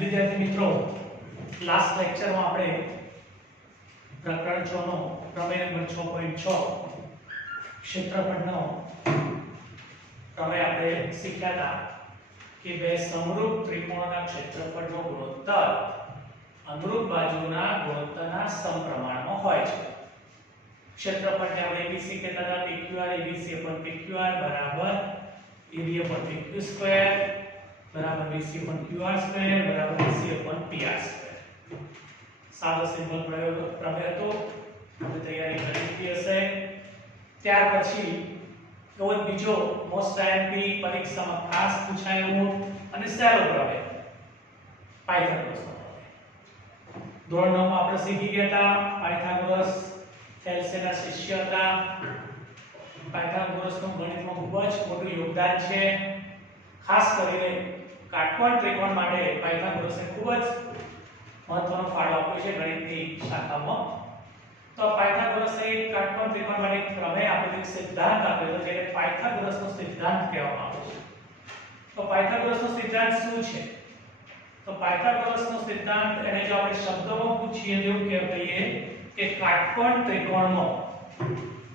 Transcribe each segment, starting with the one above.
વિદ્યાર્થી મિત્રો, લાસ્ટ લેક્ચરમાં આપણે પ્રકરણ 6 નો પ્રમેય નંબર 6.6 ક્ષેત્રફળનો પ્રમેય આપણે શીખ્યા હતા કે બે સમરૂપ ત્રિકોણના ક્ષેત્રફળનો ગુણોત્તર અનુરૂપ બાજુના ગુણોત્તરના સમપ્રમાણમાં હોય છે. ક્ષેત્રફળને આપણે ABC કહેતા હતા. PQR ABC upon PQR બરાબર AB upon PQ સ્ક્વેર बराबर BC upon QR स्क्वायर बराबर AC upon PR स्क्वायर. सादो सिंपल प्रमेय तो આપણે તૈયારી કરી દીધી હશે. ત્યાર પછી એવો બીજો મોસ્ટ આઈએમપી પરીક્ષામાં ખાસ પૂછાયેલો અને સહેલો પ્રમેય પાયથાગોરસનો પ્રમેય. ધોરણ 9 માં આપણે શીખી ગયા હતા. પાયથાગોરસ થેલ્સેના શિષ્ય હતા. પાયથાગોરસનું ગણિતમાં ખૂબ જ મોટું યોગદાન છે. ખાસ કરીને કાટકોણ ત્રિકોણ માટે પાયથાગોરસે ખૂબ જ મહત્વનો ફાળો આપ્યો છે ગણિતની શાખામાં. તો પાયથાગોરસે કાટકોણ ત્રિકોણ માટે એક પ્રમેય આપેલો, એક સિદ્ધાંત આપેલો જેને પાયથાગોરસનો સિદ્ધાંત કહેવામાં આવે છે. તો પાયથાગોરસનો સિદ્ધાંત શું છે? તો પાયથાગોરસનો સિદ્ધાંત એને જો આપણે શબ્દોમાં પૂછીએ તો એવું કહીએ કે કાટકોણ ત્રિકોણનો,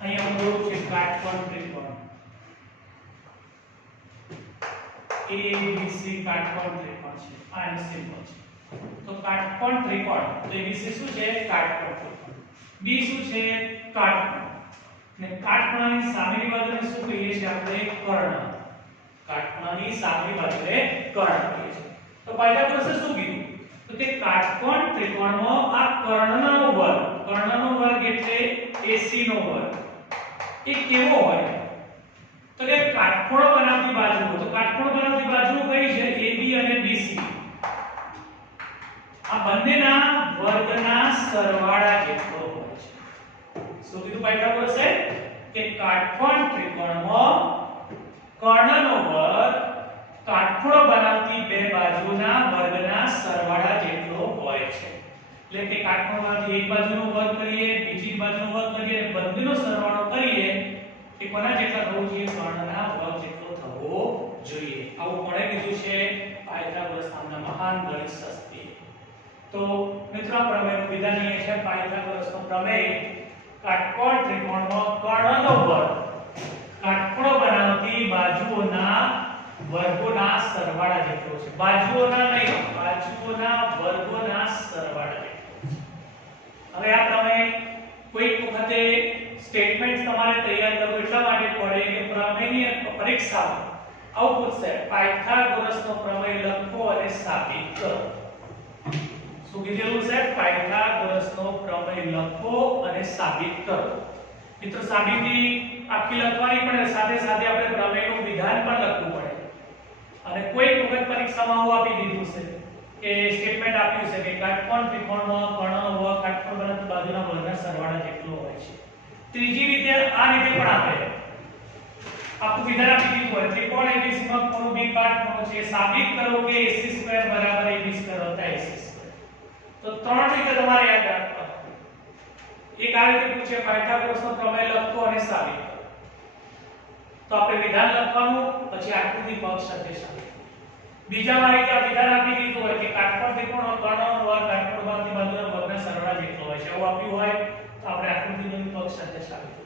અહીંયા હું બોલું છું કાટકોણ ત્રિકોણ ABC કાટકોણ ત્રિકોણ છે. આ એનું સિમ્બોલ છે. તો કાટકોણ ત્રિકોણ, તો ABC શું છે? કાટકોણ ત્રિકોણ. B શું છે? કાટકોણ. અને કાટકોણની સામેની બાજુને શું કહીએ છીએ આપણે? કર્ણ. કાટકોણની સામેની બાજુને કર્ણ કહીએ છીએ. તો પાયથાગોરસે શું કીધું? તો કે કાટકોણ ત્રિકોણમાં આ કર્ણનો વર્ગ એટલે AC નો વર્ગ એ કેવો હોય? તો કે કાટખૂણો બનાવતી બાજુઓ, તો કાટખૂણો બનાવતી બાજુઓ કઈ છે? AB અને BC. આ બંનેના વર્ગના સરવાળા જેટલો હોય છે. શું કીધું પાયથાગોરસે? કે કાટકોણ ત્રિકોણમાં કર્ણનો વર્ગ કાટખૂણો બનાવતી બે બાજુના વર્ગના સરવાળા જેટલો હોય છે. એટલે કે કાટખૂણામાંથી એક બાજુનો વર્ગ કરીએ, બીજી બાજુનો વર્ગ કરીએ અને બંનેનો સરવાળો કરીએ એ કોના જેટલા થવું જોઈએ? કર્ણના વર્ગ જેટલો થવો જોઈએ. આવું કોણે કીધું છે? પાયથાગોરસ નામના મહાન ગણિતશાસ્ત્રી. તો મિત્રો આ પ્રમેયનું વિધાન એ છે પાયથાગોરસનો પ્રમેય કાટકોણ ત્રિકોણમાં કર્ણનો વર્ગ કાટખૂણો બનાવતી બાજુઓના વર્ગોના સરવાળા જેટલો છે. બાજુઓના નહીં, બાજુઓના વર્ગોના સરવાળા જેટલો છે. હવે આ પ્રમેય કોઈક વખતે સ્ટેટમેન્ટ તમારે તૈયાર કરવું એટલા માટે પડે કે પ્રમેયની પરીક્ષામાં આવું પૂછશે, પાયથાગોરસનો પ્રમેય લખો અને સાબિત કરો. શું કીધેલું છે? પાયથાગોરસનો પ્રમેય લખો અને સાબિત કરો. મિત્રો સાબિતી આખી લખવાની પણ સાથે સાથે આપણે પ્રમેયનું વિધાન પણ લખવું પડે. અને કોઈક વખત પરીક્ષામાં આવું આપી દીધું છે કે સ્ટેટમેન્ટ આપ્યું છે કે કાટકોણ ત્રિકોણમાં કર્ણનો વર્ગ કાટકોણ બનાવતી બાજુના વર્ગના સરવાળા જેટલો હોય છે. ત્રીજી રીતે આ રીતે પણ આપે આખું વિધાન આપી દીધું હોય. ત્રિકોણ ABC માં ખૂણો B કાટખૂણો છે. સાબિત કરો કે AC સ્ક્વેર બરાબર AB સ્ક્વેર વત્તા AC સ્ક્વેર. તો ત્રણ રીતે તમારે યાદ રાખવાનું. એક આ રીતે પૂછે પાયથાગોરસનો પ્રમેય લખો અને સાબિત કરો. તો આપણે વિધાન લખવાનું, પછી આકૃતિ પગ સાથે સાબિત. બીજામાં રીતે આ વિધાન આપી દીધું હોય કે કાટકોણ ત્રિકોણનો કર્ણનો વર્ગ કાટકોણ બાજુની બાજુના વર્ગના સરવાળા જેટલો હોય છે. આવું આપ્યું હોય તો આપણે આકૃતિનું પગ સાથે સાબિત.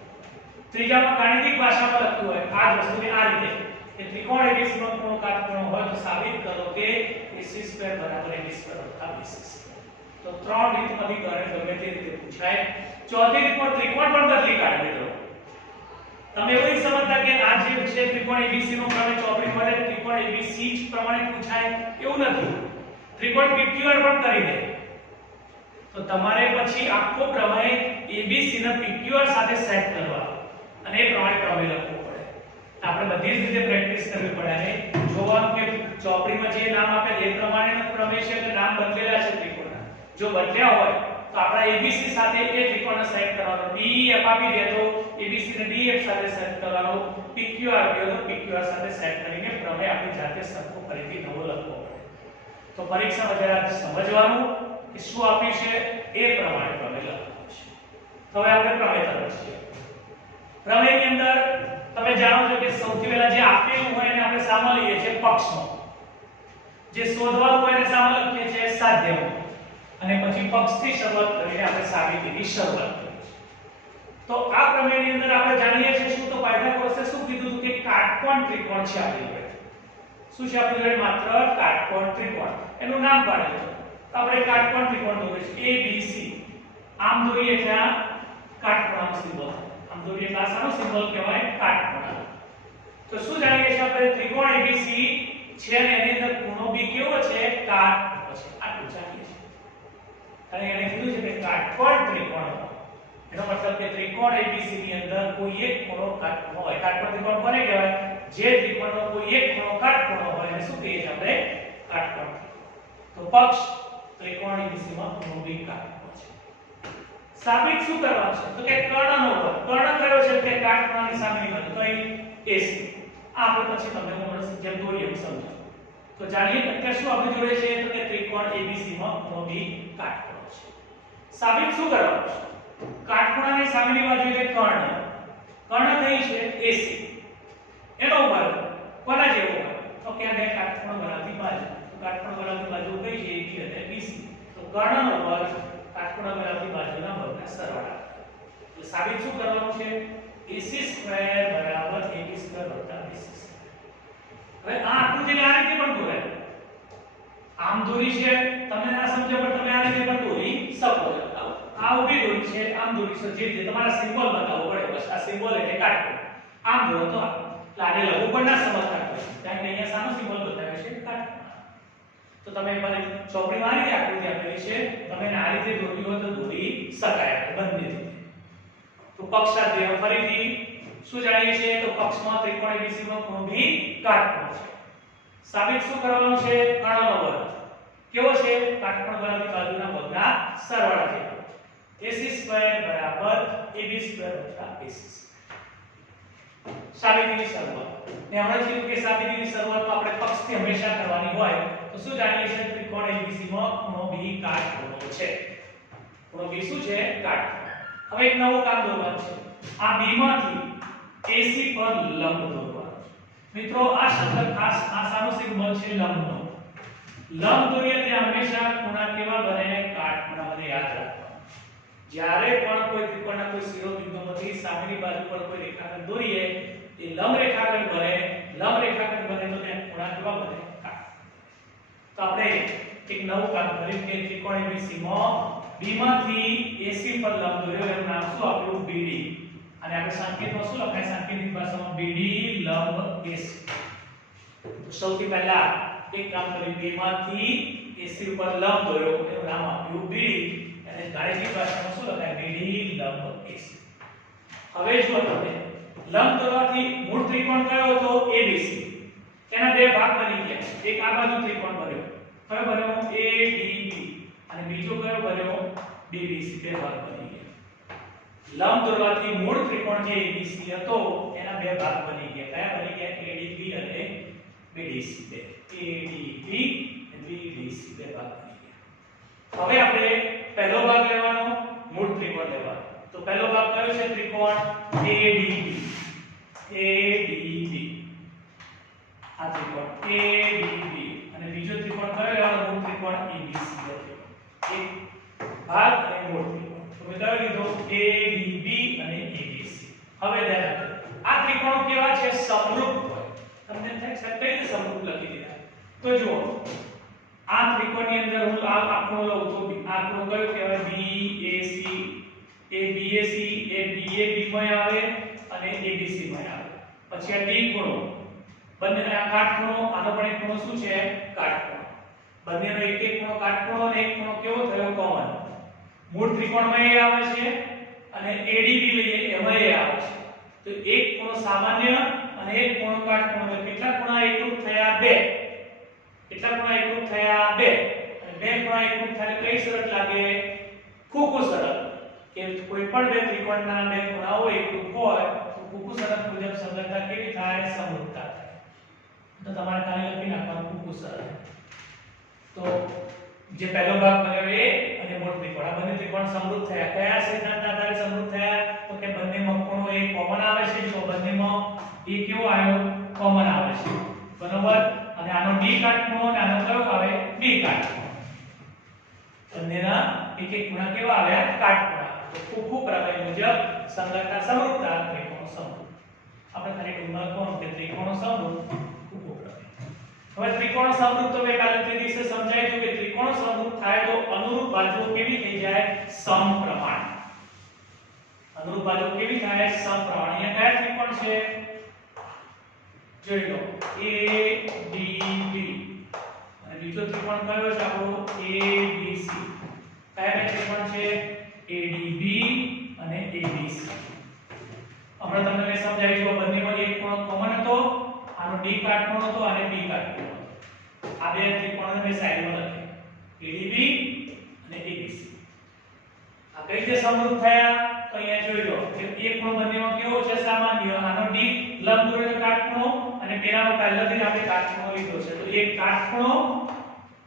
ત્રીજામાં ગાણિતિક ભાષામાં લખ્યું હોય આ જ વસ્તુને આ રીતે કે ત્રિકોણ ABC નો ખૂણો કાટખૂણો હોય તો સાબિત કરો કે AC સ્ક્વેર બરાબર AB સ્ક્વેર વત્તા BC સ્ક્વેર. તો ત્રણ રીતમાંથી ગણિત ગમે તે રીતે પૂછાય. ચોથી રીતમાં ત્રિકોણ પણ બદલી કાઢી દો. તમે એવું નહીં સમજતા કે આ જે છે ત્રિકોણ ABC નો પ્રમેય ચોપડી મળે ત્રિકોણ ABC જ પ્રમાણે પૂછાય એવું નથી. ત્રિકોણ PQR પણ કરી દે તો તમારે પછી આખો પ્રમેય ABC ના PQR સાથે સેટ કરવા અને એ પ્રમાણે પ્રમેય લખવો પડે. આપણે બધી જ રીતે પ્રેક્ટિસ કરવી પડે. અને જોવાનું કે ચોપડીમાં જે નામ આપે એ પ્રમાણેનો પ્રમેય છે કે નામ બદલેલા છે ત્રિકોણના. જો બદલ્યા હોય તો આપણા ABC સાથે એ ત્રિકોણને સેટ કરવાનો. DEF આપી દે તો ABC ને DEF સાથે સેટ કરવાનો. PQR આપી તો PQR સાથે સેટ કરીને પ્રમેય આપણી જાતે સરખો ફરીથી નવો લખવો પડે. તો પરીક્ષામાં જરા સમજવાનું કે શું આપ્યું છે એ પ્રમાણે પ્રમેય લખવાનું છે. તો હવે આપણે પ્રમેય તરફ છીએ. પ્રમેયની અંદર તમે જાણો છો કે સૌથી પહેલા જે આપેલું હોય એને આપણે સામા લઈએ છીએ પક્ષમાં. જે શોધવાનું હોય એને સામા લખીએ પક્ષાધ્યમ અને પછી પક્ષથી શરૂઆત કરીને આપણે સાબિતીની શરૂઆત કરીએ છીએ। તો આ પ્રમેયની અંદર આપણે જાણીએ છીએ શું તો પાયથાગોરસે શું કીધું હતું કે કાટકોણ ત્રિકોણ છે આપણી જોડે। શું છે આપણી જોડે? માત્ર કાટકોણ ત્રિકોણ, એનું નામ પાડેલું છે। તો આપણે કાટકોણ ત્રિકોણ દોરીશું ABC, આમ દોરીએ એટલે આ કાટકોણનો સિમ્બોલ, આમ દોરીએ એટલે આ શાનો સિમ્બોલ કહેવાય? કાટકોણ। તો શું જાણીએ છીએ આપણે? ત્રિકોણ ABC છે અને એની અંદર ખૂણો B કેવો છે? કાટકોણ છે, આટલું જાણીએ છીએ। અને એને કીધું છે કે કાટકોણ ત્રિકોણ, એનો મતલબ કે ત્રિકોણ ABC ની અંદર કોઈ એક ખૂણો કાટકોણ હોય। કાટકોણ ત્રિકોણ કોને કહેવાય? જે ત્રિકોણનો કોઈ એક ખૂણો કાટકોણ હોય એને શું કહીએ છીએ આપણે? કાટકોણ ત્રિકોણ। તો પક્ષ ત્રિકોણ ABC માં ખૂણો B કાટકોણ છે। સાબિત શું કરવાનું છે? તો કે કર્ણનો વર્ગ, કર્ણ કયો છે? કે કાટકોણની સામેની બાજુ કઈ? AC। આ આપણે પછી તમને હમણાં જેમ દોરીએ એમ સમજો। તો જાણીએ અત્યારે શું આપણી જોડે છે? તો કે ત્રિકોણ ABC માં ખૂણો B કાટકોણ છે। સાબિત શું કરવાનું છે? કાટખૂણાની સામેની બાજુ એટલે કર્ણ, કર્ણ કઈ છે? AC, એનો વર્ગ કોના જેવો હોય? તો કે બે કાટખૂણો બનાવતી બાજુ, તો કાટખૂણો બનાવતી બાજુ કઈ છે? AC અને BC। તો કર્ણનો વર્ગ કાટખૂણો બનાવતી બાજુના વર્ગના સરવાળા। તો સાબિત શું કરવાનું છે? AC² બરાબર AB² વત્તા BC²। હવે આ આકૃતિને આ રીતે પણ દોરાય, આમ દોરી છે, તમને ના સમજે પણ તમે આ રીતે પણ દોરી શકો છો। આ ઊભી દોરી છે, આમ દોરી છે, જે રીતે તમારા સિમ્બોલ બતાવવો પડે, બસ આ સિમ્બોલ એટલે કાટકોણ, આમ દોરો તો આને લઘુ પણ ના સમજતા હોય, કારણ કે અહીંયા સાનો સિમ્બોલ બતાવ્યો છે? કાટકોણ। તો તમે મને ચોપડીમાં આ રીતે આકૃતિ આપેલી છે, તમે આ રીતે દોરવી હોય તો દોરી શકાય બંને રીતે। તો પક્ષાધ્યમ ફરીથી શું જાણીએ છીએ? તો પક્ષમાં ત્રિકોણ ABC માં ખૂણો B કાટકોણ છે। સાબિત શું કરવાનું છે? કર્ણનો વર્ગ કેવો છે? કાટકોણ બનાવતી બાજુના વર્ગના સરવાળા જેટલો। AC² બરાબર AB² વત્તા AC²। સાબિતીની શરૂઆત, ને હમણાં જ કીધું કે સાબિતીની શરૂઆતમાં આપણે પક્ષથી હંમેશા કરવાની હોય, તો શું જાણીએ છીએ? ત્રિકોણ ABC માં ખૂણો B કાટકોણ છે। ખૂણો B શું છે? કાટકોણ। હવે એક નવું કામ દોરવાનું છે, આ B માંથી AC પર લંબ દોરવાનું છે। મિત્રો આ શબ્દ ખાસ આ સાનો સિમ્બોલ છે? લંબનો। લંબ દોરીએ ત્યાં હંમેશા ખૂણા કેવા બને? કાટખૂણા બને, યાદ રાખો। જ્યારે પણ કોઈ ત્રિકોણના કોઈ શિરોબિંદુમાંથી સામેની બાજુ પર કોઈ રેખાખંડ દોરીએ, એ લંબ રેખાખંડ બને, લંબ રેખાખંડ બને તો ત્યાં ખૂણા કેવા બને? કાટખૂણા। તો આપણે એક નવું કામ કર્યું કે ત્રિકોણ ABC માં B માંથી AC પર લંબ દોર્યો, એનું નામ શું આપ્યું? BD। અને આપણે સંકેતમાં શું લખાય? સંકેતની ભાષામાં BD લંબ AC। તો સૌથી પહેલા એક કામ કર્યું, B માંથી AC ઉપર લંબ દોર્યો, એનું નામ આપ્યું BD, અને ગાણિતિક ભાષામાં શું લખાય? BD લંબ AC। હવે જો તમે લંબ દોરવાથી મૂળ ત્રિકોણ કયો હતો? ABC, એના બે ભાગ બની ગયા, એક આ બાજુ ત્રિકોણ બન્યો, કયો બન્યો? ADB, અને બીજો કયો બન્યો? BBC, બે ભાગ બની ગયા। લંબ દોરવાથી મૂળ ત્રિકોણ જે ABC હતો એના બે ભાગ બની ગયા, કયા બની ગયા? ADB અને BDC, બે ADB અને BDC બે ભાગ બની ગયા। હવે આપણે પહેલો ભાગ લેવાનો, મૂળ ત્રિકોણ લેવાનો। તો પહેલો ભાગ કયો છે? ત્રિકોણ ADB, ADB, આ ત્રિકોણ ADB, અને બીજો ત્રિકોણ કયો લેવાનો? મૂળ ત્રિકોણ ABC, એક ભાગ અને મૂળ ત્રિકોણ। તો મેં કયો લીધો? ADB અને ABC। હવે ધ્યાન રાખો, આ ત્રિકોણો કેવા છે? સમરૂપ હોય। તમને થાય સાહેબ કઈ રીતે સમરૂપ લખી દીધા? તો જુઓ, આ ત્રિકોણની અંદર હું આ ખૂણો લઉં તો આ ખૂણો કયો કહેવાય? BAC, એ BAC એ BAB માં આવે અને ABC માં આવે। પછી આ D ખૂણો, બંને આ કાટખૂણો, આનો પણ એક ખૂણો શું છે? કાટખૂણો। બંનેનો એક એક ખૂણો કાટખૂણો અને એક ખૂણો કેવો થયો? કોમન। મૂળ ત્રિકોણમાં એ આવે છે અને ADB લઈએ એમાં એ આવે છે, તો એક ખૂણો સામાન્ય અને એક ખૂણો કાટખૂણો, તો કેટલા ખૂણા એકરૂપ થયા? બે। કેટલા ખૂણા એકરૂપ થયા? બે। અને બે ખૂણા એકરૂપ થાય કઈ શરત લાગે? ફુકુ શરત, કે કોઈ પણ બે ત્રિકોણના બે ખૂણાઓ એકરૂપ હોય તો ફુકુ શરત મુજબ સંગતતા કેવી થાય? સમરૂપતા થાય। તો તમારે ખાલી લખી નાખવાનું ફુકુ શરત। તો જે પહેલો ભાગ બન્યો એ અને મૂળ ત્રિકોણ, આ બંને ત્રિકોણ સમરૂપ થયા, કયા સિદ્ધાંતના આધારે સમરૂપ થયા? તો કે બંનેમાં ખૂણો એક કોમન આવે છે, તો બંનેમાં એ કેવો આવ્યો? કોમન આવે છે, બરોબર। અને આનો D કાટખૂણો અને આનો કયો આવે? B કાટખૂણો। બંનેના એક એક ખૂણા કેવા આવ્યા કાટખૂણા તો ફૂફુ પ્રમેય મુજબ સંગતના સમરૂપતા ત્રિકોણ સમરૂપ આપણે ખાલી ટૂંકમાં કહું કે ત્રિકોણ સમરૂપ ફૂફુ પ્રમેય હવે ત્રિકોણ સમરૂપ તો મેં કાલે તે દિવસે સમજાવ્યું કે ત્રિકોણ સમરૂપ થાય તો અનુરૂપ બાજુઓ કેવી થઈ જાય સમપ્રમાણ અનુરૂપ બાજુ કેવી થાય સમપ્રમાણ અહીંયા કયા ત્રિકોણ છે જોઈ લો ADB અને બીજો ત્રિકોણ કયો છે આપણો ABC કયા બે ત્રિકોણ છે ADB અને ABC હમણાં તમને મેં સમજાવ્યું કે બંનેમાં એક ખૂણો કોમન હતો આનો D કાટખૂણો હતો અને B કાટખૂણો આ બે ત્રિકોણને મેં સાઈડમાં લખ્યા ADB અને ABC આ કઈ રીતે સમરૂપ થયા તો અહીંયા જોઈ લો કે એક ખૂણો બંનેમાં કેવો છે સામાન્ય આનો D લંબ દોરેલો કાટખૂણો અને પેલાનો પહેલેથી જ આપણે કાટખૂણો લીધો છે તો એક કાટખૂણો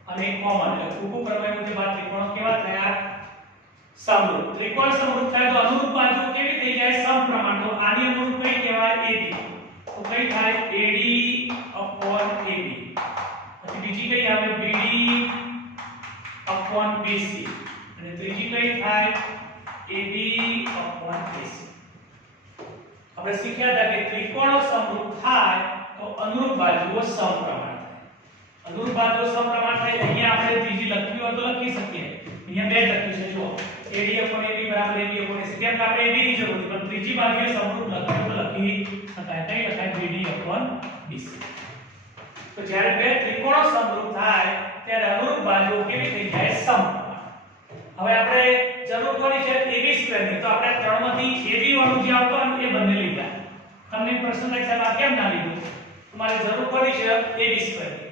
અને એક કોમન એટલે ફૂફુ પ્રમેય મુજબ આ ત્રિકોણો કેવા થયા સમરૂપ ત્રિકોણ સમરૂપ થાય તો અનુરૂપ બાજુ કેવી થઈ જાય સમપ્રમાણ તો આની અનુરૂપ કઈ કહેવાય AB તો કઈ થાય AD upon AB પછી બીજી કઈ આવે BD upon BC અને ત્રીજી કઈ થાય AB upon AC આપણે શીખ્યા હતા કે ત્રિકોણો સમરૂપ થાય તો અનુરૂપ બાજુઓ સમપ્રમાણ થાય અનુરૂપ બાજુઓ સમપ્રમાણ થાય અહીંયા આપણે ત્રીજી લખવી હોય તો લખી શકીએ અહીંયા બે લખ્યું છે જો AD upon AB બરાબર AD upon AC કેમ કે આપણે AB ની જરૂર છે પણ ત્રીજી બાજુએ સમરૂપ લખવું તો લખી શકાય કઈ લખાય BD upon BC તો જ્યારે બે ત્રિકોણો સમરૂપ થાય ત્યારે અનુરૂપ બાજુઓ કેવી થઈ જાય સમપ્રમાણ હવે આપણે જરૂર કોની છે AB સ્ક્વેર ની તો આપણે ત્રણમાંથી AB વાળું જે આવતો ને એ બંને લીધા તમને પ્રશ્ન થાય સાહેબ આ કેમ ના લીધું તમારે જરૂર કોની છે AB સ્ક્વેર ની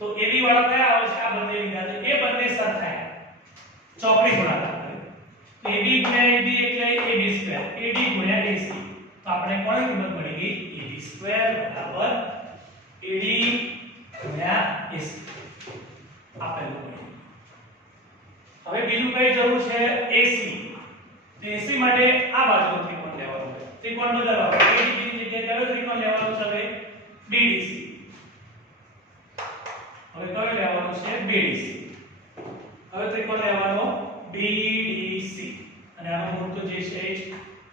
તો AB વાળા કયા આવે છે આ બંને લીધા તો એ બંને સરખાય ચોકડી ગુણાકાર તો AB ગુણ્યા AB એટલે AB સ્ક્વેર AD ગુણ્યા AC તો આપણે કોની કિંમત મળી ગઈ AB સ્ક્વેર બરાબર AD ગુણ્યા AC આપેલું હવે બીજું કઈ જરૂર છે AC તો AC માટે આ બાજુનો ત્રિકોણ લેવાનો છે ત્રિકોણ બદલવાનો ADB ની જગ્યાએ કયો ત્રિકોણ લેવાનો છે હવે BDC હવે કયો લેવાનો છે BDC હવે ત્રિકોણ લેવાનો BDC અને આનો મૂળ તો જે છે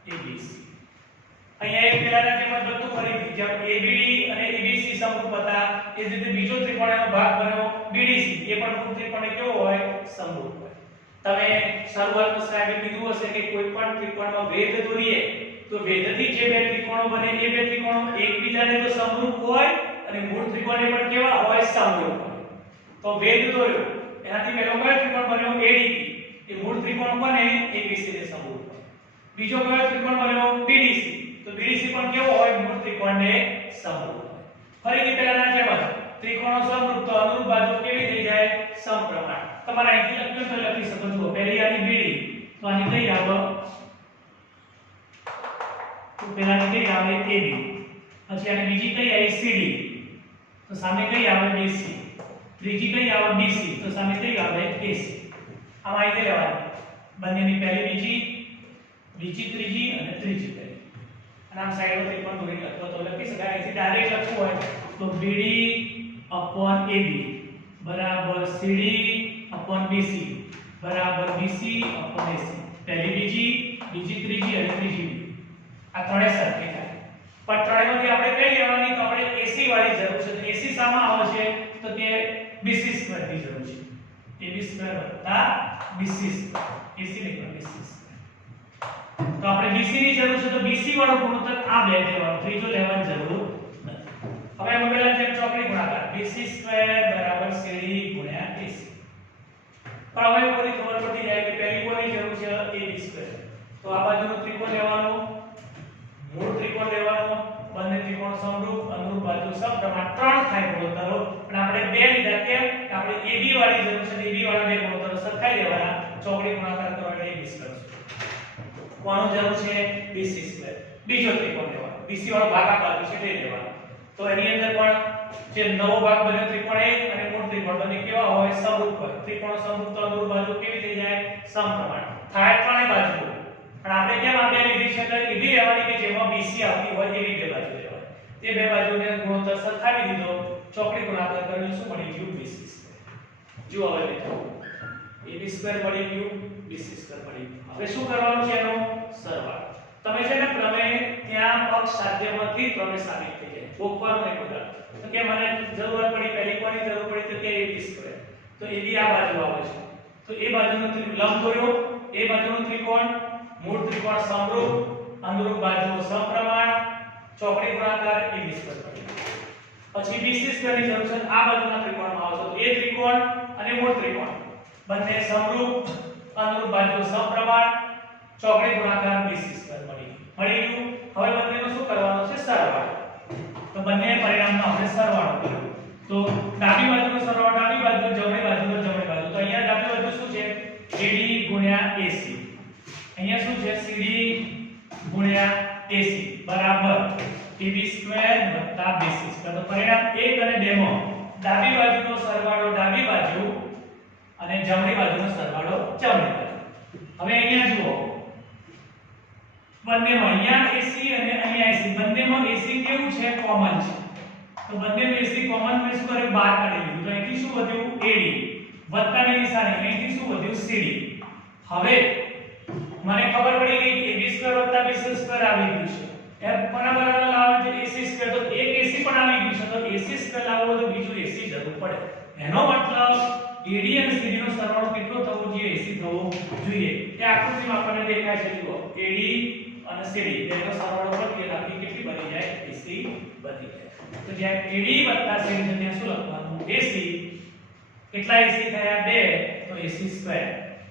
ABC અહીંયા એક પેલાના જેમ જ બધું ફરીથી જેમ ABD અને ABC સમરૂપ હતા એ જ રીતે બીજો ત્રિકોણ એનો ભાગ બન્યો BDC એ પણ મૂળ ત્રિકોણ કેવો હોય સમરૂપ હોય તમે શરૂઆતમાં સાહેબે કીધું હશે કે કોઈ પણ ત્રિકોણમાં વેધ દોરીએ તો વેધથી જે બે ત્રિકોણો બને એ બે ત્રિકોણો એકબીજાને તો સમરૂપ હોય અને મૂળ ત્રિકોણને પણ કેવા હોય સમરૂપ હોય તો વેધ દોર્યો એનાથી પહેલો કયો ત્રિકોણ બન્યો ADB એ મૂળ ત્રિકોણ બને ABC ને સમરૂપ હોય બીજો કયો ત્રિકોણ બન્યો BDC તો BDC પણ કેવો હોય મૂળ ત્રિકોણને સમરૂપ હોય ફરીથી પહેલાના જેમ જ ત્રિકોણો સમરૂપ તો અનુરૂપ બાજુ કેવી થઈ જાય સમપ્રમાણ તમારે અહીંથી લખ્યું તો લખી શકો છો પહેલી આની BD તો આની કઈ આવે તો પહેલાની કઈ આવે AB પછી આની બીજી કઈ આવે CD તો સામે કઈ આવે BC ત્રીજી કઈ આવે BC તો સામે કઈ આવે AC આમાં આવી લેવાની બંનેની પહેલી બીજી ત્રીજી અને ત્રીજી પહેલી અને આમ સાઈડ પર ત્રિકોણ દોરી લખો તો લખી શકાય અહીંથી ડાયરેક્ટ લખવું હોય તો BD upon AB બરાબર CD upon BC બરાબર BC upon AC પહેલી બીજી ત્રીજી અને ત્રીજી આ ત્રણે સરખી થાય પણ ત્રણેયમાંથી આપણે કઈ લેવાની તો આપણે AC વાળી જરૂર છે તો AC શામાં આવે છે તો કે BC સ્ક્વેર ની જરૂર છે AB સ્ક્વેર વત્તા BC સ્ક્વેર AC ને પણ BC સ્ક્વેર તો આપણે BC ની જરૂર છે તો BC વાળો ગુણોત્તર આ બે લેવાનો ત્રીજો લેવાની જરૂર નથી હવે અમે પહેલા જેમ ચોકડી ગુણાકાર BC સ્ક્વેર બરાબર CD ગુણ્યા AC પણ હવે પૂરી ખબર પડી જાય કે પહેલી કોની જરૂર છે AB સ્ક્વેર તો આ બાજુનો ત્રિકોણ લેવાનો મૂળ ત્રિકોણ લેવાનો બંને ત્રિકોણ સમરૂપ અનુરૂપ બાજુ સમપ્રમાણ ત્રણ થાય ગુણોત્તરો પણ આપણે બે લીધા કેમ કે આપણે AB વાળી જરૂર છે AB વાળા બે ગુણોત્તરો સરખાઈ લેવાના ચોકડી ગુણાકાર કરો એટલે AB સ્ક્વેર કોનો જરૂર છે BC સ્ક્વેર બીજો ત્રિકોણ લેવાનો BC વાળો ભાગ આ બાજુ છે તે લેવાનો તો એની અંદર પણ જે નવો ભાગ બન્યો ત્રિકોણ A અને મૂળ ત્રિકોણ બંને કેવા હોય સમરૂપ હોય ત્રિકોણ સમરૂપ તો અનુરૂપ બાજુ કેવી થઈ જાય સમપ્રમાણ થાય ત્રણેય બાજુ પણ આપણે કેમ આ બે લીધી છે તો એવી લેવાની કે જેમાં BC આવતી હોય એવી બે બાજુ લેવાની તે બે બાજુને ગુણોત્તર સરખાવી દીધો ચોકડી ગુણાકાર કરીને શું મળી ગયું BC સ્ક્વેર જો હવે મિત્રો ab² મળી ગયું, bc² મળી ગયું. હવે શું કરવાનું છે એનો સરવાળો. તમે છે ને પ્રમેય ત્યાં પક્ષ સાધ્યમાંથી પ્રમેય સાબિત થઈ જાય. ગોખવાનું નહીં બધા. તો કે મને જરૂર પડી પહેલી કોની જરૂર પડી તો કે ab². તો ab આ બાજુ આવે છે. તો એ બાજુનો લંબ દોર્યો, એ બાજુનો ત્રિકોણ, મૂળ ત્રિકોણ સમરૂપ, અનુરૂપ બાજુઓ સમપ્રમાણ, ચોકડી ગુણાકાર ab² પડી. પછી bc² ની જરૂર છે. આ બાજુના ત્રિકોણમાં આવશે તો એ ત્રિકોણ અને મૂળ ત્રિકોણ બંને સમરૂપ, અનુરૂપ બાજુઓ સમપ્રમાણ, ચોકડી ગુણાકાર bc² મળી ગયું. હવે બંનેનો શું કરવાનો છે સરવાળો. તો બંને પરિણામનો આપણે સરવાળો કર્યો. તો ડાબી બાજુનો સરવાળો ડાબી બાજુ, જમણી બાજુનો જમણી બાજુ. તો અહીંયા ડાબી બાજુ શું છે AD ગુણ્યા AC, અહીંયા શું છે CD ગુણ્યા AC બરાબર AB² વત્તા BC². તો પરિણામ 1 અને 2 માં ડાબી બાજુનો સરવાળો ડાબી બાજુ અને જમણી બાજુનો સરવાળો જમણી બાજુ. હવે અહીંયા જુઓ બંનેમાં અહીંયા AC અને અહીંયા AC બંનેમાં AC કેવું છે કોમન છે. તો બંનેનું AC કોમન મેં શું કર્યું બહાર કાઢી લીધું. તો અહીંથી શું વધ્યું AD વત્તાની નિશાની, અહીંથી શું વધ્યું CD. હવે મને ખબર પડી ગઈ કે AB² વત્તા BC² આવી ગયું છે. એમ કોના બરાબર લાવવાનું છે AC². તો એક AC પણ આવી ગયું છે. તો AC² લાવવો તો બીજું AC જરૂર પડે. એનો મતલબ AD અને CD નો સરવાળો કેટલો થવો જોઈએ AC થવો જોઈએ. તે આકૃતિમાં આપણને દેખાય છે. જુઓ AD અને CD બેનો સરવાળો કરીએ તો આપણી કેટલી બની જાય AC બની જાય. તો જ્યાં AD વત્તા CD છે ત્યાં શું લખવાનું AC. કેટલા AC થયા 2 તો AC².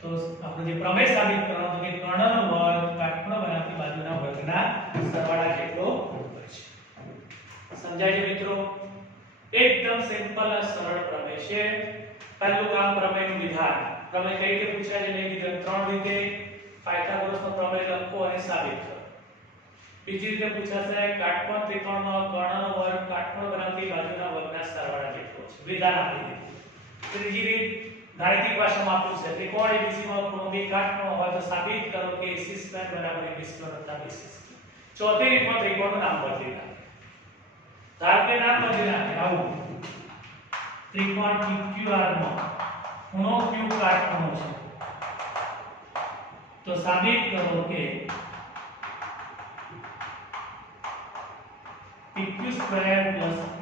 તો આપણે જે પ્રમેય સાબિત કરવાનો હતો કે કર્ણનો વર્ગ કાટખૂણો બનાવતી બાજુના વર્ગના સરવાળા જેટલો હોય છે. સમજાય છે મિત્રો? એકદમ સિમ્પલ અને સરળ પ્રમેય છે. પહેલું કામ પ્રમેયનું વિધાન. પ્રમેય કઈ રીતે પૂછાય છે એની રીતે 3 રીતે પાયથાગોરસનો પ્રમેય લખો અને સાબિત કરો. બીજી રીતે પૂછાશે કાટકોણ ત્રિકોણમાં કર્ણનો વર્ગ કાટખૂણો બનાવતી બાજુના વર્ગના સરવાળા જેટલો છે. વિધાન આપી દીધું. ત્રીજી રીત ગાણિતિક ભાષામાં આપ્યું છે ત્રિકોણ ABC માં ખૂણો B કાટખૂણો હોય તો સાબિત કરો કે AC² બરાબર AB² વત્તા BC². ચોથી રીતમાં ત્રિકોણનું નામ બદલી નાખે. ધારો કે નામ બદલી નાખે આવું ત્રિકોણ PQR માં ખૂણો Q કાટખૂણો છે. તો સાબિત કરો કે PQ² + QR²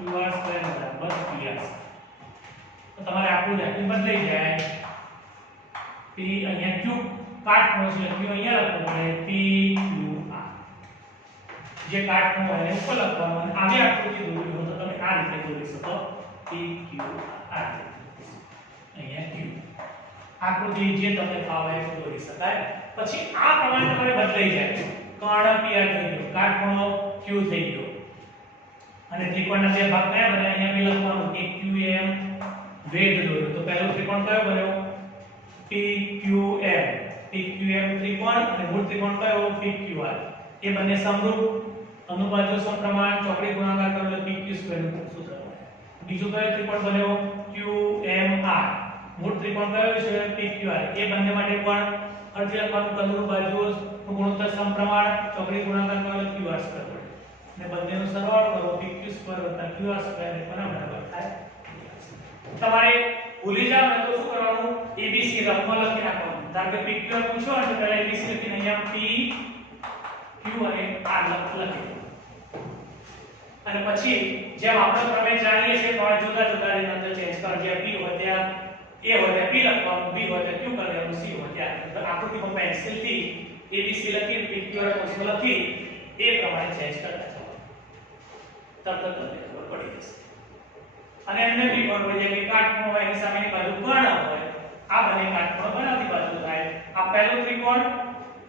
બરાબર PR. તો તમારે આપણું વ્યાખ્યા બદલાઈ જાય. P અહીંયા Q કાટખૂણો છે Q અહીંયા લખવું પડે PQR. જે કાટખૂણો હોય એને ઉપર લખવાનું અને આવી આકૃતિ દોરવી હોય તો તમે આ રીતે દોરી શકો PQR. અહીંયા Q આકૃતિ જે તમને ફાવે એ દોરી શકાય. પછી આ પ્રમાણે તમારે બદલાઈ જાય. કર્ણ PR થઈ ગયો, કાટખૂણો Q થઈ ગયો અને ત્રિકોણના બે ભાગ કયા બને અહીંયા બી લખવાનું કે QM વેધ દોર્યો. તો પહેલો ત્રિકોણ કયો બન્યો PQM. PQM ત્રિકોણ અને મૂળ ત્રિકોણ કયો PQR. એ બંને સમરૂપ, અનુબાજુ સમપ્રમાણ, ચોકડી ગુણાકાર કરો એટલે PQ² નું સૂત્ર મળે. બીજો કયો ત્રિકોણ બન્યો QMR. મૂળ ત્રિકોણ કયો છે PQR. એ બંને માટે પણ અર્ધી લખવાનું અનુરૂપ બાજુઓ ગુણોત્તર સમપ્રમાણ, ચોકડી ગુણાકાર કરો એટલે QR² મળે. અને બંનેનો સરવાળો કરો PQ² વત્તા QR² એ કોના બરાબર થાય. તમારે ભૂલી જાવ ને તો શું કરવાનું ABC રફમાં લખી નાખવાનું. ધારો કે PQR પૂછો એટલે પહેલા ABC લખીને અહીંયા P Q અને R લખી અને પછી જેમ આપણે પ્રમેય જાણીએ છીએ પણ જુદા જુદા રીતે અંદર ચેન્જ કરો. જ્યાં P હોય ત્યાં A હોય ત્યાં P લખવાનું, B હોય ત્યાં Q કરી દેવાનું, C હોય ત્યાં આકૃતિમાં પેન્સિલથી ABC લખી PQR પૂછો લખી એ પ્રમાણે ચેન્જ કરતા જવાનું. તરત જ તમને ખબર પડી જશે. અને એમને બી ખબર પડી જાય કે કાટખૂણો હોય એની સામેની બાજુ કર્ણ હોય. આ બંને કાટખૂણો બનાવતી બાજુ થાય. આ પહેલો ત્રિકોણ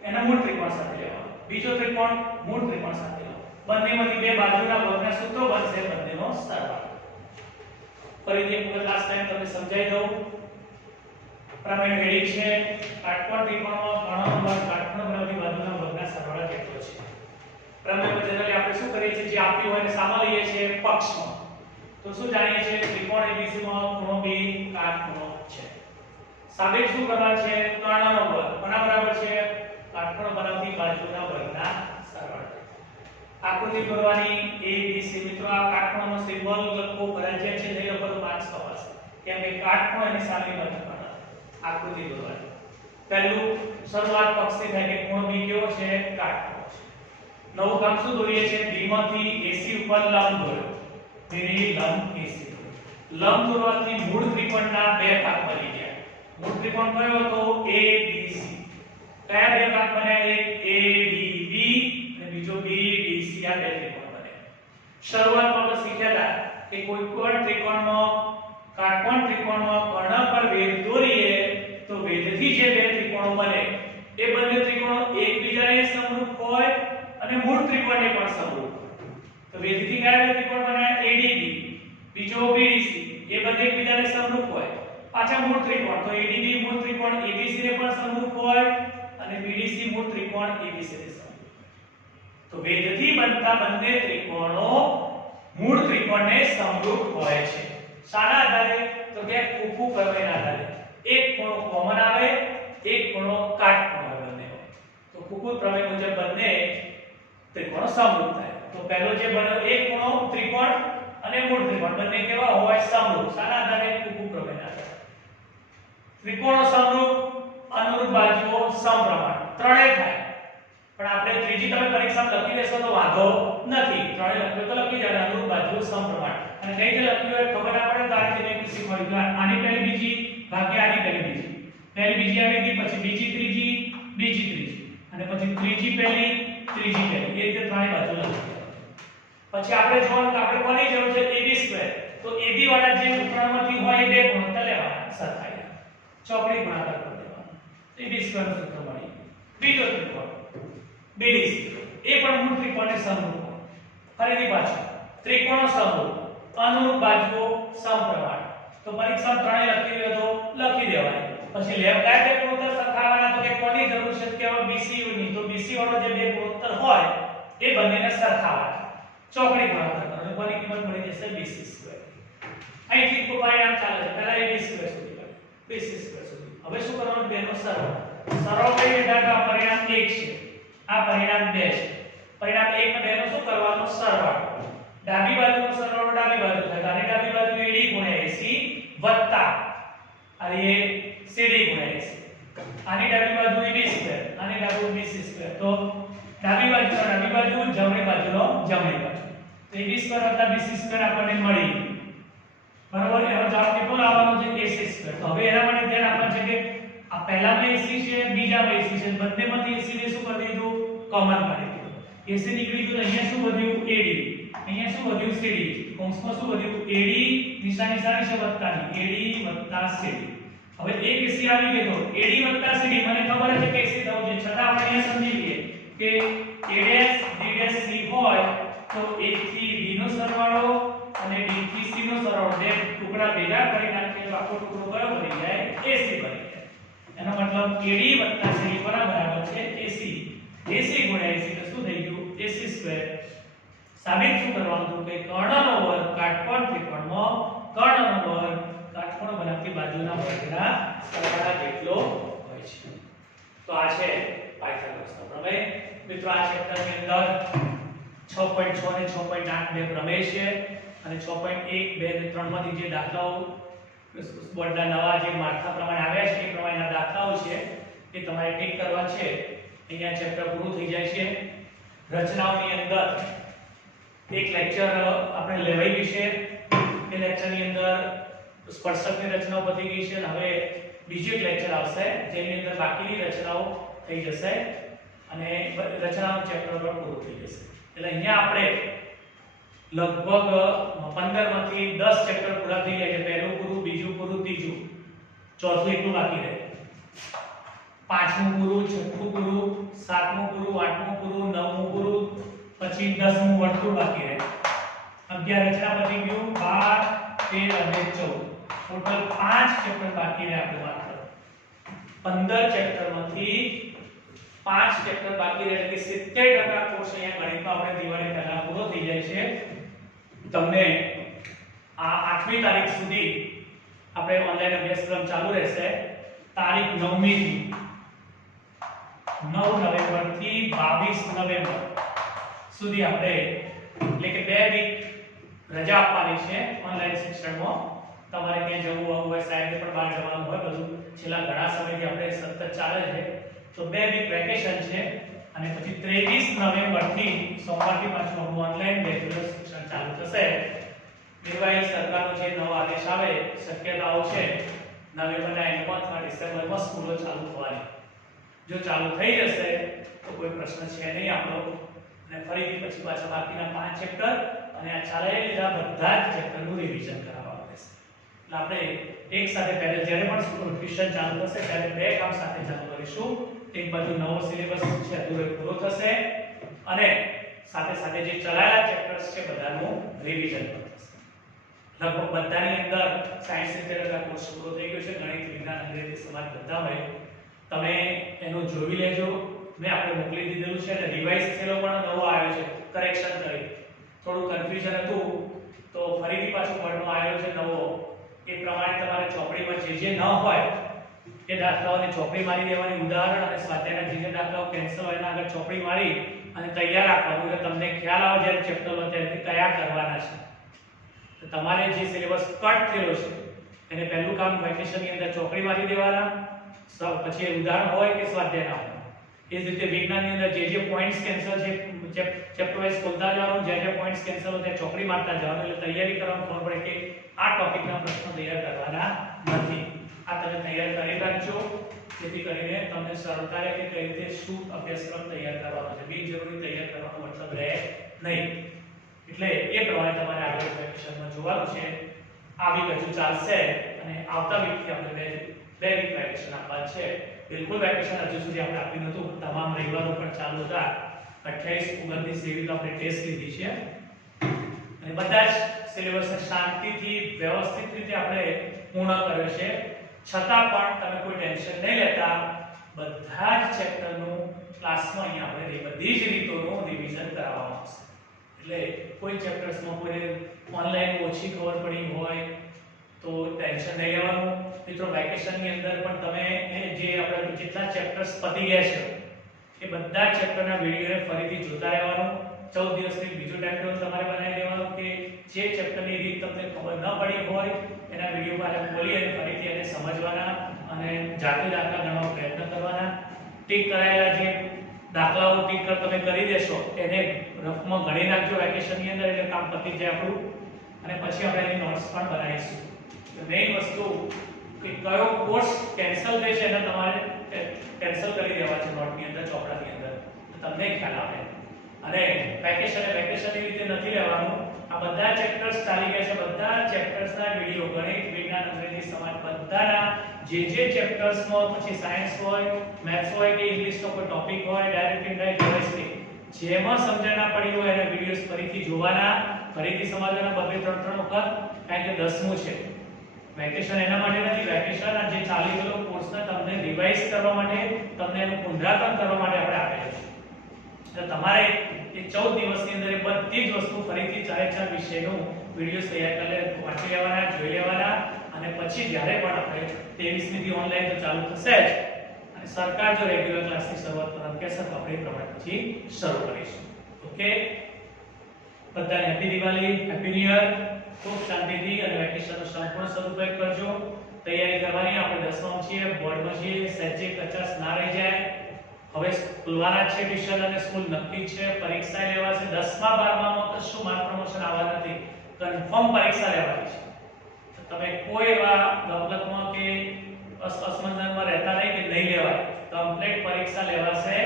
એના મૂળ ત્રિકોણ સાથે લેવાનો, બીજો ત્રિકોણ મૂળ ત્રિકોણ સાથે લેવાનો. બંનેમાંથી બે બાજુના વર્ગના સૂત્રો બનશે બંનેનો સરવાળો. ફરીથી એક વખત લાસ્ટ ટાઈમ તમને સમજાઈ દઉં. પ્રમેય હેડિંગ છે કાટકોણ ત્રિકોણમાં કર્ણનો વર્ગ કાટખૂણો બનાવતી બાજુના વર્ગના સરવાળા જેટલો છે. પ્રમેયમાં જનરલી આપણે શું કરીએ છીએ જે આપ્યું હોય એને સામા લઈએ છીએ પક્ષમાં. તો શું જાણીએ છીએ ત્રિકોણ ABC માં ખૂણો B કાટખૂણો છે. સાબિત શું કરવા છે કર્ણનો વર્ગ કોના બરાબર છે કાટખૂણો બનાવતી બાજુના વર્ગના સરવાળા. આકૃતિ દોરવાની ABC. મિત્રો આ કાટખૂણાનો સિમ્બોલ લખવો ફરજિયાત છે. નહીં લખો તો માર્ક્સ કપાશે. કેમ કે કાટખૂણો એની સામેની બાજુ કર્ણ. આકૃતિ દોરવાની. પહેલું શરૂઆત પક્ષથી થાય કે કોણ બી કેવો છે કાટકોણ છે. નવું કામ શું દોરીએ છે બી માંથી AC ઉપર લંબ દોર્યો. તેની લંબ AC લંબ દોરવાથી મૂળ ત્રિકોણના બે ભાગ બની ગયા. મૂળ ત્રિકોણ કયો હતો ABC. કયા બે ભાગ બન્યા એક ADB અને બીજો BDC. આ બે ત્રિકોણ બન્યા. શરૂઆતમાં આપણે શીખ્યા કે કોઈ પણ ત્રિકોણમાં કાટકોણ ત્રિકોણમાં કર્ણ પર વેધ દોરીએ તો વેધથી જે બે ત્રિકોણો બને એ બંને ત્રિકોણો એકબીજાને સમરૂપ હોય અને મૂળ ત્રિકોણને પણ સમરૂપ હોય. તો વેધથી કયા બે ત્રિકોણ બન્યા ADB બીજો BDC એ બંને એકબીજાને સમરૂપ હોય. પાછા મૂળ ત્રિકોણ તો ADB મૂળ ત્રિકોણ ABC ને પણ સમરૂપ હોય અને BDC મૂળ ત્રિકોણ ABC ને સમરૂપ. તો વેધથી બનતા બંને ત્રિકોણો મૂળ ત્રિકોણને સમરૂપ હોય છે. શાના આધારે તો કે ફૂફુ પ્રમેયના આધારે. એક ખૂણો કોમન આવે એક ખૂણો કાટકોણ આવે બંને. તો ફૂફુ પ્રમેય મુજબ બંને ત્રિકોણો સમરૂપ થાય. તો પહેલો જે બન્યો એક ખૂણો ત્રિકોણ અને મૂળ ત્રિકોણ બંને કેવા હોય સમરૂપ. શાના આધારે ફૂફુ પ્રમેયના આધારે. ત્રિકોણો સમરૂપ અનુરૂપ બાજુઓ સમપ્રમાણ ત્રણેય થાય. પણ આપણે ત્રીજી તમે પરીક્ષામાં લખી લેશો તો વાંધો નથી. ત્રણેય લખ્યું તો લખી જાય અનુરૂપ બાજુઓ સમપ્રમાણ. અને કઈ રીતે લખ્યું હોય ખબર ના પડે તો આ રીતે મેં શીખવાડ્યું. આની પહેલી બીજી ભાગ્યા આની પહેલી બીજી. પહેલી બીજી આવી ગઈ પછી બીજી ત્રીજી બીજી ત્રીજી અને પછી ત્રીજી પહેલી ત્રીજી પહેલી. એ રીતે ત્રણેય બાજુ લખી. પછી આપણે જોવાનું કે આપણે કોની જરૂર છે AB². તો AB વાળા જે ત્રણમાંથી હોય એ બે ગુણોત્તર લેવાના સરખાઈ. ચોકડી ગુણાકાર કરી દેવાનો. AB² નું સૂત્ર મળી. બીજો ત્રિકોણ BDC એ પણ મૂળ ત્રિકોણને સમરૂપ હોય. ફરીથી પાછું ત્રિકોણો સમરૂપ અનુરૂપ બાજુઓ સમપ્રમાણ. તો પરીક્ષામાં ત્રણેય લખી લ્યો તો લખી દેવાય. પછી લેબ કયા બે ગુણોત્તર સરખાવવાના તો કે કોની જરૂર છે કે BCU ની. તો BC વાળો જે બે ગુણોત્તર હોય એ બંનેને સરખાવવાના. ચોકડી ગુણાકાર કરો કોની કિંમત મળી જશે BC². અહીંથી તો પરિણામ ચાલે છે. પહેલા AB² સુધી ગયો BC² સુધી. હવે શું કરવાનું બેનો સરળ. સરળ કઈ રીતે આ પરિણામ 1 છે આ પરિણામ 2 છે. પરિણામ 1 અને 2 નો શું કરવાનો સરવાળો. ડાબી બાજુનો સરવાળો ડાબી બાજુ થાય. અને ડાબી બાજુ AD ગુણ્યા AC વત્તા અને CD ગુણ્યા AC. આની ડાબી બાજુ AB² આની ડાબી BC². તો ડાબી બાજુનો ડાબી બાજુ જમણી બાજુનો જમણી બાજુ. તો AB² વત્તા BC² આપણને મળી. બરાબર. એનો જવાબ કેટલો લાવવાનો છે AC². તો હવે એના માટે ધ્યાન આપવાનું છે કે આ પહેલામાં AC છે બીજામાં AC છે. બંનેમાંથી AC ને શું કરી દીધું કોમન કાઢી દીધું. AC નીકળી ગયું. અહીંયા શું વધ્યું AD. અહીંયા શું વધ્યું CD. કૌંસમાં શું વધ્યું AD નિશાની સારી છે વત્તાની AD + CD. હવે એક AC આવી ગયો તો AD + CD મને ખબર છે કે AC દઉં છે છતાં આપણે અહીંયા સમજી લઈએ કે A' D' C હોય તો A થી D નો સરવાળો અને D થી C નો સરવાળો બે ટુકડા ભેગા કરી નાખીએ તો આખો ટુકડો કયો બની જાય AC બની જાય. એનો મતલબ AD + CD બરાબર છે AC. AC ગુણ્યા AC તો શું થઈ ગયું AC². સાબિત શું કરવાનું હતું કે કર્ણનો વર્ગ કાટકોણ ત્રિકોણમાં કર્ણનો વર્ગ કાટકોણ બનાવતી બાજુના વર્ગના સરવાળા જેટલો હોય છે. તો આ છે પાયથાગોરસનો પ્રમેય. મિત્રો આ ચેપ્ટરની અંદર 6.6 અને 6.8 બે પ્રમેય છે અને 6.1 2 અને 3 માંથી જે દાખલાઓ બોર્ડના નવા જે માળખા પ્રમાણે આવ્યા છે એ પ્રમાણેના દાખલાઓ છે એ તમારે ટીક કરવા છે. અહીંયા ચેપ્ટર પૂરું થઈ જાય છે. રચનાઓની અંદર એક લેક્ચર આપણે લેવાઈ ગયું છે. એ લેક્ચરની અંદર સ્પર્શકની રચનાઓ પતી ગઈ છે અને હવે બીજો એક લેક્ચર આવશે જેની અંદર બાકીની રચનાઓ થઈ જશે અને રચનાનું ચેપ્ટર પણ પૂરું થઈ જશે. એટલે અહીંયા આપણે લગભગ 15 માંથી 10 ચેપ્ટર પૂરા થઈ જાય છે. પહેલું પૂરું બીજું પૂરું ત્રીજું ચોથું એટલું બાકી રહે. પાંચમું પૂરું છઠ્ઠું પૂરું સાતમું પૂરું આઠમું પૂરું નવમું પૂરું પછી 10મું વર્તુળ બાકી રહે. 11 રચના પતી ગયું 12 13 અને 14 ટોટલ 5 ચેપ્ટર બાકી રહે. આપણે માત્ર 15 ચેપ્ટરમાંથી 5 ચેપ્ટર બાકી રહે એટલે કે 70% કોર્સ અહીંયા ગણિતમાં આપણે દિવાળી પહેલા પૂરો થઈ જાય છે. તમને આ 8મી તારીખ સુધી આપણે ઓનલાઈન અભ્યાસક્રમ ચાલુ રહેશે. તારીખ 9મી થી 9 નવેમ્બર થી 22 નવેમ્બર સુધી આપણે એટલે કે 2 વીક રજા આપવાની છે ઓનલાઈન શિક્ષણમાં. તમારે ક્યાં જવું હોય સાહેબને પણ બહાર જવાનું હોય બધું છેલ્લા ઘણા સમયથી આપણે સતત ચાલે છે તો 2 વીક વેકેશન છે અને પછી 23 નવેમ્બરથી સોમવારથી પાછું આપણું ઓનલાઈન રેગ્યુલર શિક્ષણ ચાલુ થશે. મેવાઈ સરકારનો જે નવો આદેશ આવે શક્યતાઓ છે નવેમ્બરના એન્ડમાં અથવા ડિસેમ્બરમાં સ્કૂલો ચાલુ થવાની. જો ચાલુ થઈ જશે તો કોઈ પ્રશ્ન છે નહીં આપણો અને ફરીથી પછી પાછા બાકીના 5 ચેપ્ટર અને આ ચાલે લીધા બધા જ ચેપ્ટરનું રિવિઝન કરાવવાનું રહેશે. એટલે આપણે એક સાથે પહેલા જ્યારે પણ ટ્યુશન ચાલુ થશે ત્યારે બે કામ સાથે ચાલુ કરીશું. એક બાજુ નવો સિલેબસ છે પૂરો થશે અને સાથે સાથે જે ચલાયેલા ચેપ્ટર્સ છે બધાનું રિવિઝન પણ થશે. લગભગ બધાની અંદર સાયન્સ લિટરેચર કોર્સ પૂરો થઈ ગયો છે. ગણિત, વિજ્ઞાન, અંગ્રેજી, સમાજ બધા હોય. તમે એનું જોઈ લેજો. મેં આપણે મોકલી દીધેલું છે અને રિવાઇઝ થયેલો પણ નવો આવ્યો છે. કરેક્શન કરી થોડું કન્ફ્યુઝન હતું તો ફરીથી પાછું વર્ડનો આવ્યો છે નવો. એ પ્રમાણે તમારે ચોપડીમાં જે ન હોય એ દાખલાઓને ચોપડી મારી દેવાની. ઉદાહરણ અને સ્વાધ્યાયના જે દાખલાઓ કેન્સલ હોય એના આગળ ચોપડી મારી અને તૈયાર રાખવાનું એટલે તમને ખ્યાલ આવે જ્યારે ચેપ્ટર લો ત્યારે કયા કરવાના છે. તો તમારે જે સિલેબસ કટ થયેલો છે એને પહેલું કામ વેકેશનની અંદર ચોપડી મારી દેવાના. પછી ઉદાહરણ હોય કે સ્વાધ્યાયના હોય એ જ રીતે વિજ્ઞાનની અંદર જે પોઈન્ટ્સ કેન્સલ છે ચેપ્ટર વાઇઝ ખોલતા જવાનું. જે પોઈન્ટ્સ કેન્સલ હોય ત્યાં ચોપડી મારતા જવાનું એટલે તૈયારી કરવાનું ખબર પડે કે આ ટોપિકના પ્રશ્નો તૈયાર કરવાના નથી. આ તમે તૈયાર કરી રાખજો જેથી કરીને તમને સરળતા રહે કે કઈ રીતે શું અભ્યાસક્રમ તૈયાર કરવાનો છે. બિનજરૂરી તૈયાર કરવાનો મતલબ રહે નહીં. એટલે એ પ્રમાણે તમારે આગળ વેકેશનમાં જોવાનું છે. આ વીક હજુ ચાલશે અને આવતા વીકથી આપણે બે વીક વેકેશન આપવાનું છે. બિલકુલ વેકેશન હજુ સુધી આપણે આપ્યું નહોતું. તમામ રવિવારો પણ ચાલુ હતા. 28, 29 જેવી તો આપણે ટેસ્ટ લીધી છે અને બધા જ સિલેબસને શાંતિથી વ્યવસ્થિત રીતે આપણે પૂર્ણ કર્યો છે. છતાં પણ તમે કોઈ ટેન્શન નહીં લેતા. બધા જ ચેપ્ટરનું ક્લાસમાં અહીંયા આપણે બધી જ રીતોનું રિવિઝન કરાવવામાં આવશે. એટલે કોઈ ચેપ્ટર્સમાં કોઈ ઓનલાઈન ઓછી ખબર પડી હોય તો ટેન્શન નહીં લેવાનું. મિત્રો વેકેશનની અંદર પણ તમે જે આપણે જેટલા ચેપ્ટર્સ પતી ગયા છે એ બધા ચેપ્ટરના વિડિયોને ફરીથી જોતા રહેવાનું. 14 દિવસની બીજું ટાઈમ ટેબલ તમારે બનાવી દેવાનું કે જે ચેપ્ટરની રીત તમને ખબર ન પડી હોય એના વિડિયો પાછા ખોલી અને ફરીથી એને સમજવાના અને જાતે દાખલા ગણવાનો પ્રયત્ન કરવાના. ટીક કરાયેલા જે દાખલાઓ ટીક તમે કરી દેશો એને રફમાં ગણી નાખજો વેકેશનની અંદર એટલે કામ પતી જાય આપણું. અને પછી આપણે એની નોટ્સ પણ બનાવીશું. મેઇન વસ્તુ કે કયો કોર્સ કેન્સલ થાય છે એને તમારે કેન્સલ કરી દેવા છે નોટની અંદર ચોપડાની અંદર તો તમને ખ્યાલ આવે. અને વેકેશનની રીતે નથી લેવાનું. આ બધા ચેપ્ટર્સ ચાલી ગયા છે. બધા ચેપ્ટર્સના વિડિયો ગણિત, વિજ્ઞાન, અંગ્રેજી, સમાજ બધાના જે ચેપ્ટર્સમાં પછી સાયન્સ હોય, મેથ્સ હોય કે ઇંગ્લિશનો કોઈ ટોપિક હોય ડાયરેક્ટ ઇનડાયરેક્ટ હોય જેમાં સમજણ ના પડી હોય એના વિડિયોઝ ફરીથી જોવાના, ફરીથી સમજવાના 2-3 વખત. કારણ કે 10મું છે. વેકેશન એના માટે નથી. વેકેશન આ જે ચાલી ગયેલો કોર્સને તમને રિવાઇઝ કરવા માટે, તમને એનું પુનરાવર્તન કરવા માટે આપણે આપેલો છે. તો તમારે એ 14 દિવસની અંદર એ બધી જ વસ્તુ ફરીથી 4 વિષયનું વિડિયોઝ તૈયાર કરી વાંચી લેવાના, જોઈ લેવાના અને પછી જ્યારે પણ આપણે 23મી થી ઓનલાઈન તો ચાલુ થશે જ અને સરકાર જો રેગ્યુલર ક્લાસની શરૂઆત તરફ કહેશે તો આપણે એ પ્રમાણે પછી શરૂ કરીશું. ઓકે, બધાને happy Diwali, happy new year. ખૂબ શાંતિથી અને વેકેશનનો સંપૂર્ણ સદુપયોગ કરજો. તૈયારી કરવાની. આપણે 10માં છીએ, બોર્ડમાં છીએ. સહેજે કચાસ ના રહી જાય. હવે ખુલવાના છે ટ્યુશન અને સ્કૂલ નક્કી છે. પરીક્ષા લેવાશે 10મા 12મામાં કશું માર્ક પ્રમોશન આવવા નથી. કન્ફર્મ પરીક્ષા લેવાની છે. તો તમે કોઈ એવા ગફલતમાં કે અસમંજસમાં રહેતા નહીં કે નહીં લેવાય. કમ્પ્લીટ પરીક્ષા લેવાશે.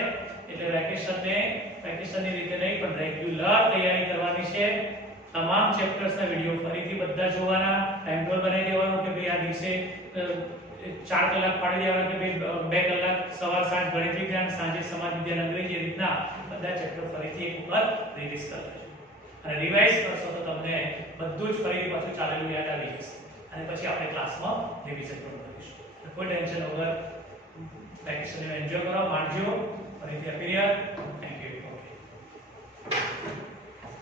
એટલે વેકેશનની રીતે નહીં પણ રેગ્યુલર તૈયારી કરવાની છે. તમામ ચેપ્ટર્સના વિડિયો ફરીથી બધા જોવાના. ટાઈમ ટેબલ બનાવી દેવાનું કે ભાઈ આ દિવસે 4 કલાક પાડી દેવાના કે ભાઈ 2 કલાક સવાર સાંજ ગણિત વિજ્ઞાન, સાંજે સમાજ વિજ્ઞાન, અંગ્રેજી રીતના બધા ચેપ્ટર ફરીથી એક વખત રિવિઝ કરજો. અને રિવાઇઝ કરશો તો તમને બધું જ ફરીથી પાછું ચાલેલું યાદ આવી જશે. અને પછી આપણે ક્લાસમાં રિવિઝન પણ કરીશું. કોઈ ટેન્શન વગર વેકેશન એન્જોય કરો, માંડજો. ફરીથી હેપી ન્યુ યર.